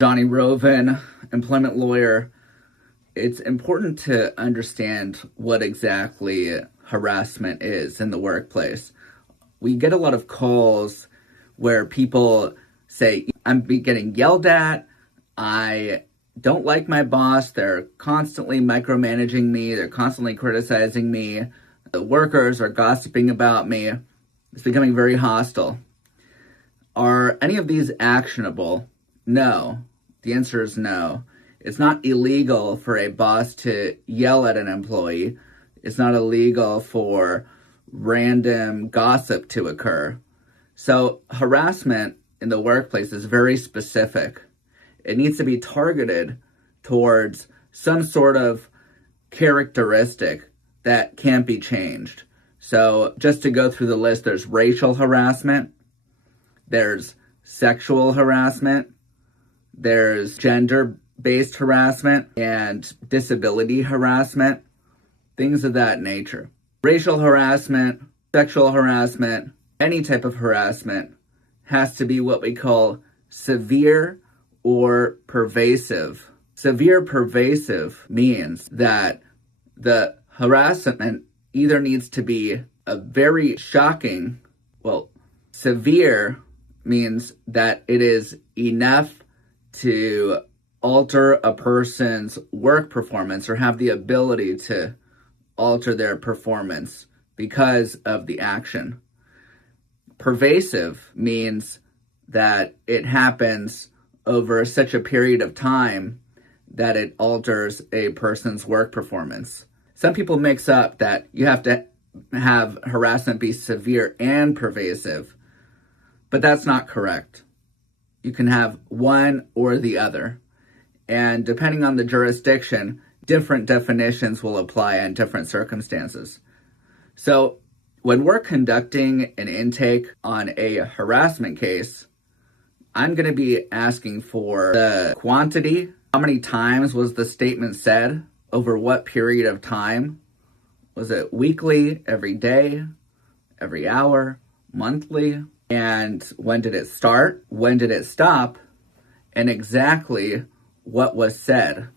Johnny Roven, employment lawyer. It's important to understand what exactly harassment is in the workplace. We get a lot of calls where people say, I'm getting yelled at, I don't like my boss, they're constantly micromanaging me, they're constantly criticizing me, the workers are gossiping about me, it's becoming very hostile. Are any of these actionable? No. The answer is no. It's not illegal for a boss to yell at an employee. It's not illegal for random gossip to occur. So harassment in the workplace is very specific. It needs to be targeted towards some sort of characteristic that can't be changed. So just to go through the list, there's racial harassment, there's sexual harassment, there's gender-based harassment and disability harassment, things of that nature. Racial harassment, sexual harassment, any type of harassment has to be what we call severe or pervasive. Severe pervasive means that the harassment either needs to be a very shocking, severe means that it is enough to alter a person's work performance or have the ability to alter their performance because of the action. Pervasive means that it happens over such a period of time that it alters a person's work performance. Some people mix up that you have to have harassment be severe and pervasive, but that's not correct. You can have one or the other. And depending on the jurisdiction, different definitions will apply in different circumstances. So when we're conducting an intake on a harassment case, I'm going to be asking for the quantity. How many times was the statement said? Over what period of time? Was it weekly, every day, every hour, monthly? And when did it start? When did it stop? And exactly what was said.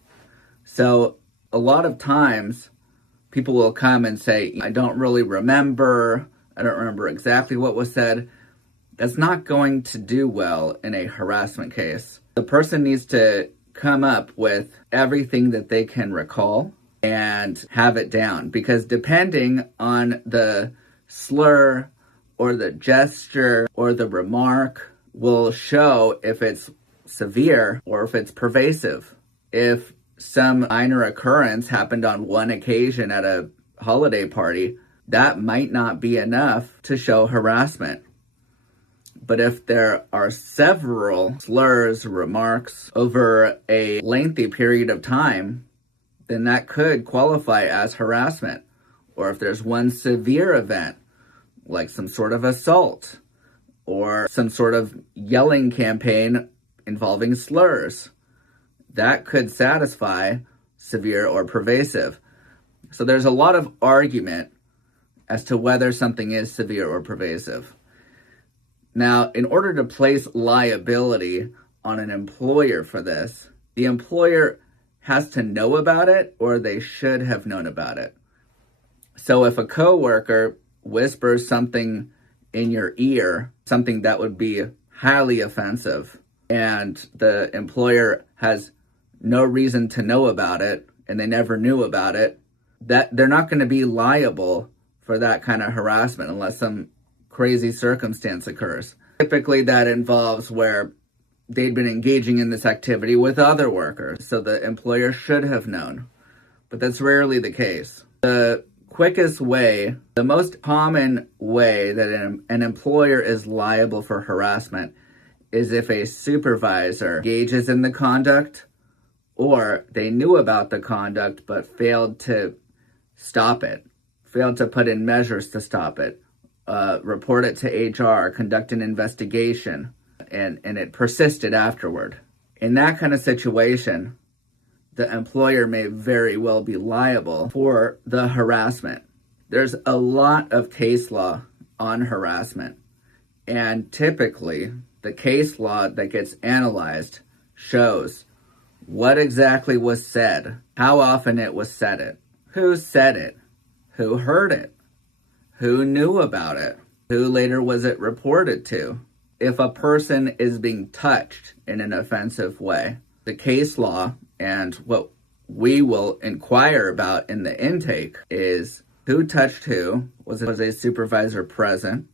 So a lot of times people will come and say, I don't really remember. I don't remember exactly what was said. That's not going to do well in a harassment case. The person needs to come up with everything that they can recall and have it down, because depending on the slur or the gesture or the remark will show if it's severe or if it's pervasive. If some minor occurrence happened on one occasion at a holiday party, that might not be enough to show harassment. But if there are several slurs, remarks over a lengthy period of time, then that could qualify as harassment. Or if there's one severe event, like some sort of assault or some sort of yelling campaign involving slurs, that could satisfy severe or pervasive. So there's a lot of argument as to whether something is severe or pervasive. Now, in order to place liability on an employer for this, the employer has to know about it or they should have known about it. So if a coworker whispers something in your ear, something that would be highly offensive, and the employer has no reason to know about it and they never knew about it, that they're not going to be liable for that kind of harassment unless some crazy circumstance occurs. Typically that involves where they'd been engaging in this activity with other workers, so the employer should have known, but that's rarely the case. The quickest way, the most common way that an employer is liable for harassment is if a supervisor engages in the conduct or they knew about the conduct but failed to stop it, failed to put in measures to stop it, report it to HR, conduct an investigation, and it persisted afterward. In that kind of situation, the employer may very well be liable for the harassment. There's a lot of case law on harassment, and typically the case law that gets analyzed shows what exactly was said, how often it was said, who said it, who heard it, who knew about it, who later was it reported to. If a person is being touched in an offensive way, the case law and what we will inquire about in the intake is who touched who, was a supervisor present,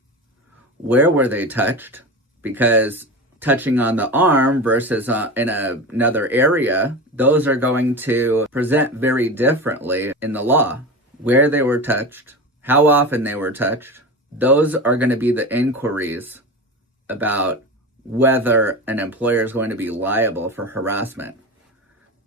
where were they touched, because touching on the arm versus in another area, those are going to present very differently in the law. Where they were touched, how often they were touched, those are going to be the inquiries about whether an employer is going to be liable for harassment.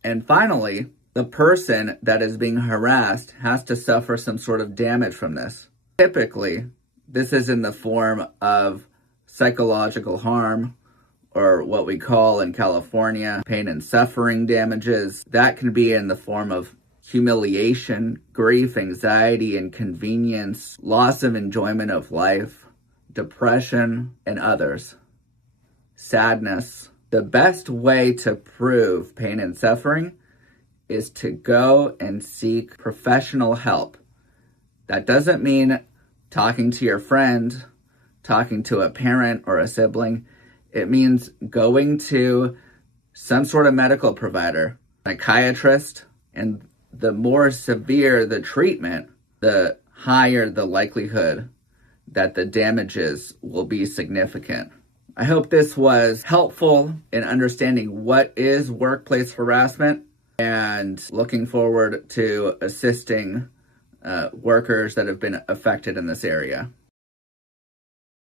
And finally, the person that is being harassed has to suffer some sort of damage from this. Typically, this is in the form of psychological harm, or what we call in California pain and suffering damages. That can be in the form of humiliation, grief, anxiety, inconvenience, loss of enjoyment of life, depression, and others. Sadness. The best way to prove pain and suffering is to go and seek professional help. That doesn't mean talking to your friend, talking to a parent or a sibling. It means going to some sort of medical provider, psychiatrist, and the more severe the treatment, the higher the likelihood that the damages will be significant. I hope this was helpful in understanding what is workplace harassment and looking forward to assisting workers that have been affected in this area.